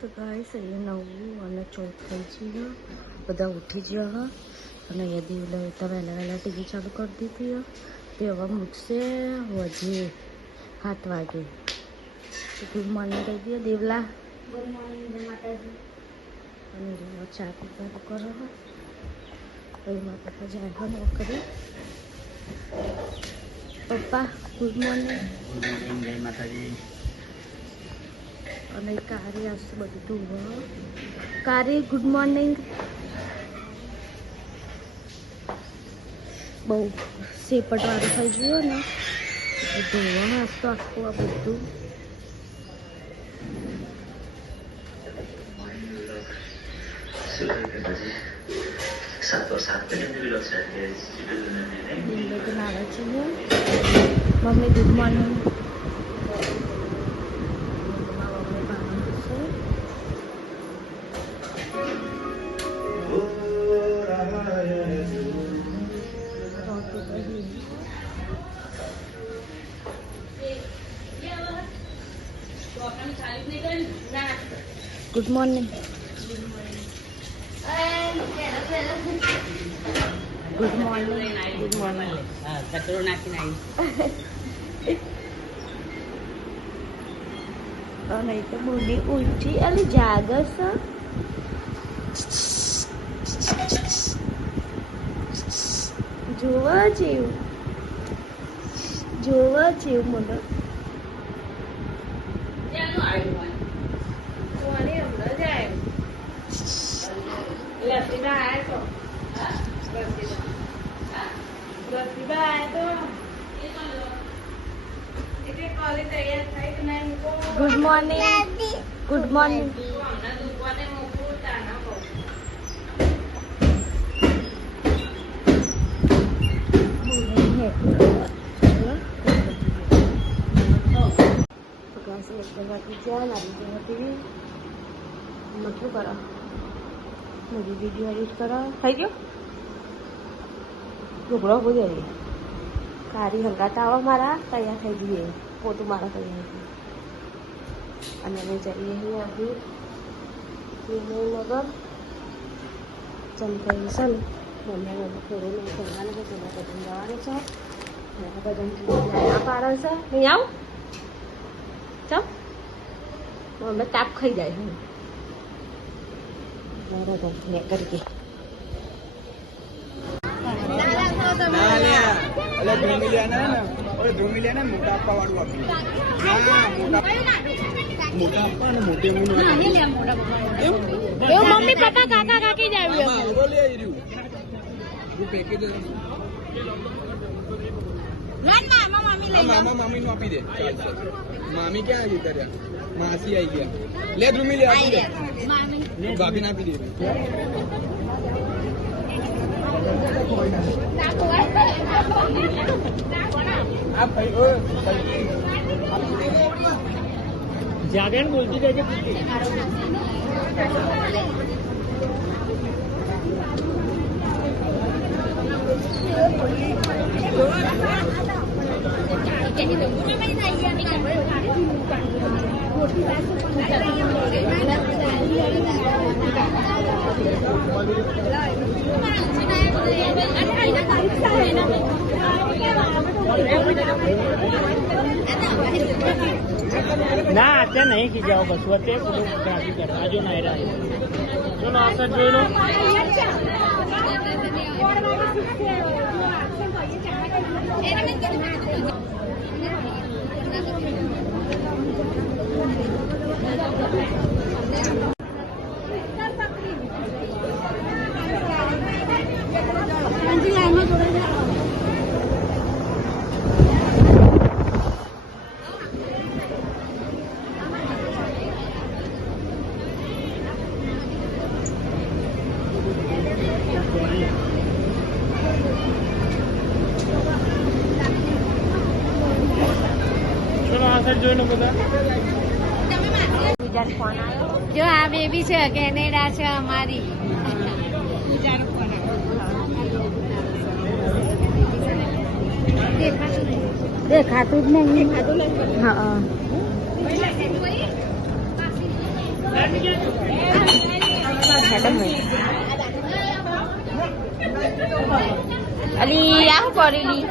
તો ગાઈસ અહીંયા 9 અને 14 થઈ ગયું, બધા ઉઠી ગયા હા અને યદી વહેલા વહેલા ટીવી ચાલુ કરી દીધી તે હવે મૂકશે હજી 7 વાગે. તો ગુડ મોર્નિંગ કહી દઈએ દેવલા. ગુડ મોર્નિંગ માતાજી. અને ચા પીવાનું કરો પછી માતા પપ્પા જાય હા નોકરી. પપ્પા ગુડ મોર્નિંગ. ગુડ મોર્નિંગ, જય માતાજી. અને કારી આવશે બધું ધોવા. કારી ગુડ મોર્નિંગ. બહુ સેપટવાળું થઈ ગયું ને ધોવા નાસ્તો આખું આ બધું. આવે છે mummy good morning. Good morning. Good morning. Good morning. કચરો નાખીને આવી. અને તો બોલી ઉઠી અને જાગસ જોવા જેવું મને. Good morning. Good morning. શું કરો? મૂવી વિડીયો એડિટ કરો. થઈ ગયો ઢોકળો બોલી કારી હંગાત આવો મારા તૈયાર થઈ જઈએ. પોતું મારા તૈયાર થઈ અને અમે જઈએ અહીંયા અહીં નગર જમકૈસન. મમ્મી થોડું નહીં કરવાનું છે તેના ભજન જવાનું છે. ભજન ના પાડે છે નહીં આવું ચાલ મમ્મી તાપ ખાઈ જાય. બરાબર મેં કરી દે. મમ્મી પપ્પા કાકા કાકી જાય. મામા મામી નું આપી દે. મામી ક્યાં આવી કર્યા? માસી આવી ગયા. લે ધ્રુમી લે આપી દે. ભાભી ને આપી દે. જાગરણ બોલતી રહેજે. ના અત્યારે નહીં કી જાઓ બસ અત્યારે ટ્રાફિક કરતા જો ના રહ્યા જો ના અસર જોઈ લો. જો આ બેબી છે કેનેડા છે અમારી. દેખાતું જ નહીં. હા અલી આ કરેલી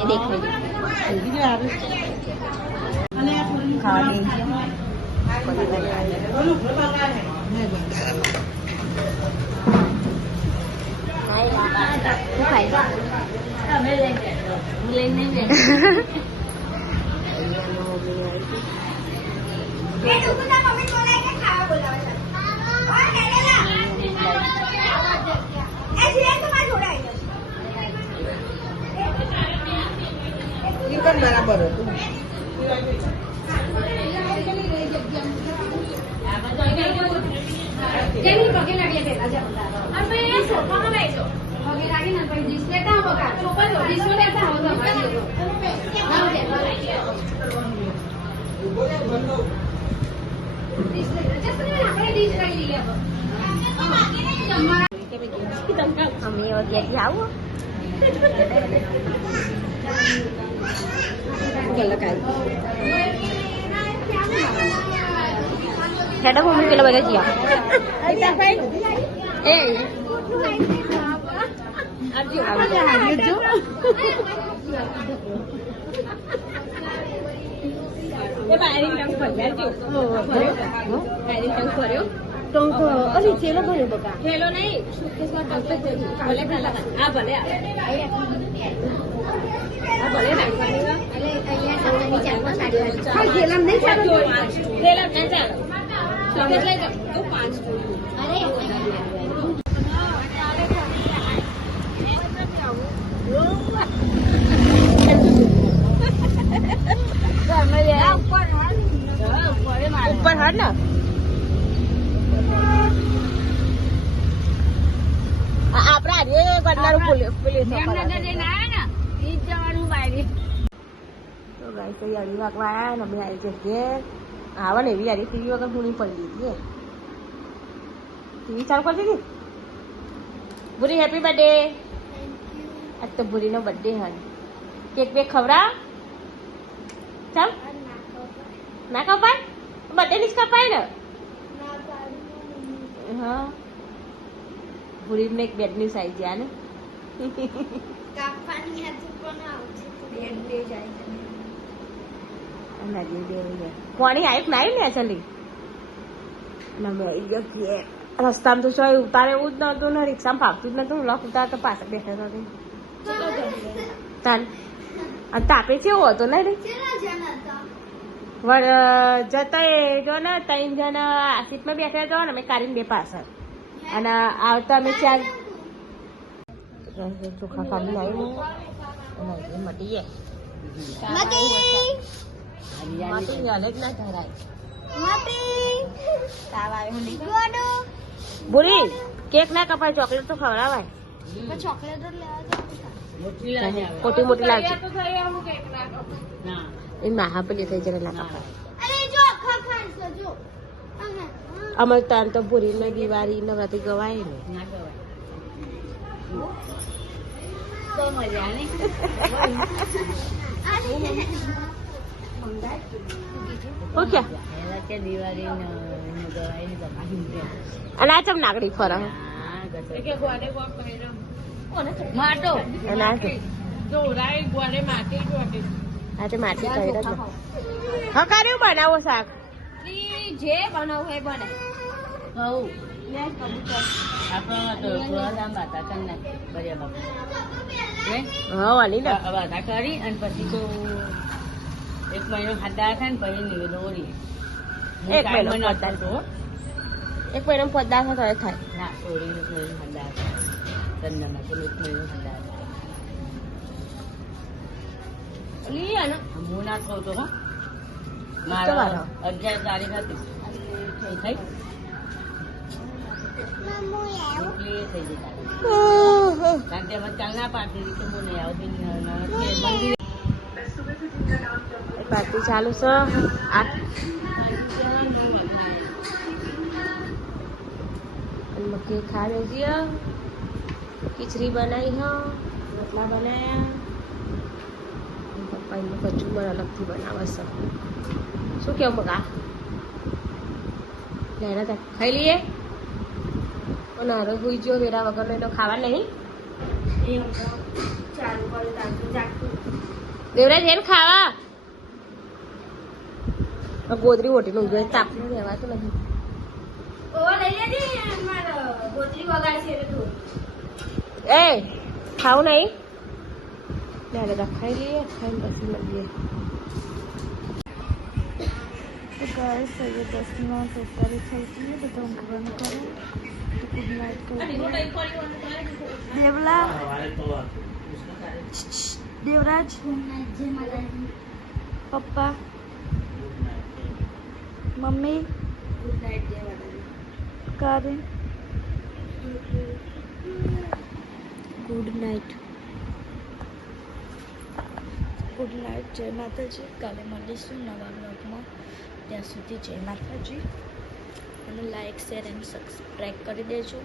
એ દેખાય બરાબર હતું અમે ત્યાંથી આવો હેડા મમ્મી પેલા બધા ગયા ચેલો ભર્યો બકા ચેલો નહીં ઉપર હાડ ને આપડે આજે કરનારું પોલીસ યારી વાગવા આવ્યા ને અમે આવી જગ્યાએ આવા ને એવી યારી ટીવી વગર પૂરી પડી હતી ટીવી ચાલુ કરી દીધી ભૂરી હેપી બર્થડે આજ તો ભૂરીનો બર્થડે હન કેક બેક ખવડાવ ચાલ ના કપાય બર્થડે ની જ કપાય ને હા ભૂરીને એક બેડ ન્યૂઝ આવી ગયા ને પાણી આવી ના આવી ને ચલી રસ્તામાં તો શું ઉતારે એવું જ નતું ને રિક્ષામાં ફાવતું જ નતું લોક ઉતાર તો પાછળ બેઠા નથી તાન અને તાપે કેવો હતો ને જતા જો ને 3 જણા સીટમાં બેઠા હતો ને અમે કાઢીને બે પાછળ અને આવતા અમે 4 ચોખા કાઢીને આવીને મટી જાય બોલી કેક ના કપાય ચોકલેટ તો ખવડાવાય મોટી મોટી લાવજો એ મહાબલી થઈ જરા ના કપાય અમારે તાર તો ભૂરી ને દિવાળી નવરાત્રી ગવાય ને ઓકે અને આ ચમ નાગડી ફરા માટી હા કર્યું બનાવો શાક જે બનાવું એ બને કરી અને પછી તો 1 મહિનો ખાધા થાય ને પછી દોરી 1 મહિનો પદાર્થ થાય ના દોરી 1 મહિનો ખાધા તન્ના 1 મહિનો ખાધા હું ના ખાઉં તો મારા 11 તારીખ હતી થઈ પાર્ટી ચાલુ છે મક્કી ખાવે છે ખીચડી બનાવી હ રોટલા બનાવ્યા. પપ્પા એનું કચુંબર અલગથી બનાવે છે. શું કેવું બગા? લેના તા ખાઈ લઈએ. અને હારો હોઈ ગયો વેરા વગરનો એનો ખાવા નહીં. દેવરાજ એમ ખાવા ગોદરી ઓટીનું ઊંઘે તાપનું રહેવાતું નથી. એ ખાવું નહીં. લે ખાઈ લઈએ, ખાઈને પછી મળીએ. તો ગાઈસ હવે 10:45 થઈ ગઈ. બધા ઊંઘવાનું કરે તો ગુડ નાઇટ કરીએ. દેવલા દેવરાજ પપ્પા મમ્મી Karen good night. Good night. જય માતાજી. કાલે મળીશું નવા બ્લોગમાં. ત્યાં સુધી જય માતાજી. અને લાઈક શેર એન્ડ સબસ્ક્રાઈબ કરી દેજો.